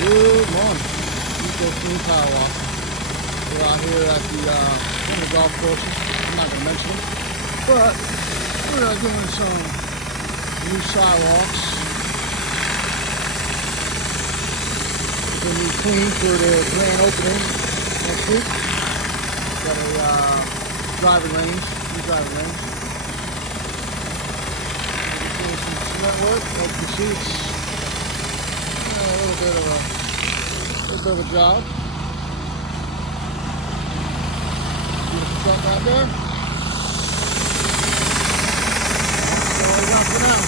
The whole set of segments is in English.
Good morning. Sidewalk. We're out here at the one of the golf courses. I'm not going to mention them, but we're doing some new sidewalks. They're going to be clean for the grand opening next week. Got a driving range, new driving range. Doing some cement work. Like you can see, it's a little bit of a job. Beautiful truck out there. That's all we got for now.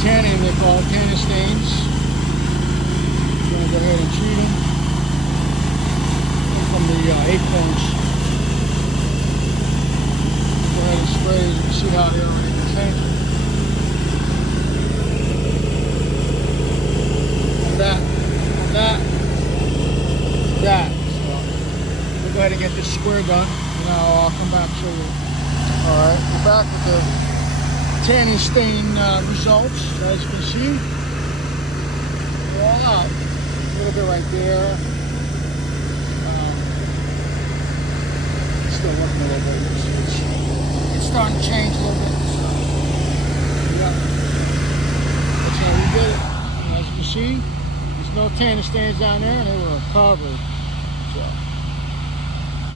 Tannin, they call it tannin stains. I'm going to go ahead and treat them from the acorns. Go ahead and spray. You can see how they already contain. That. So we'll go ahead and get this square done. Now I'll come back and show you. Alright, we're back with the tannin stain results, as you can see. Wow, a little bit right there. Still working a little bit. It's starting to change a little bit. So, yeah, that's how we did it. And as you can see, there's no tannin stains down there, and they were covered. So.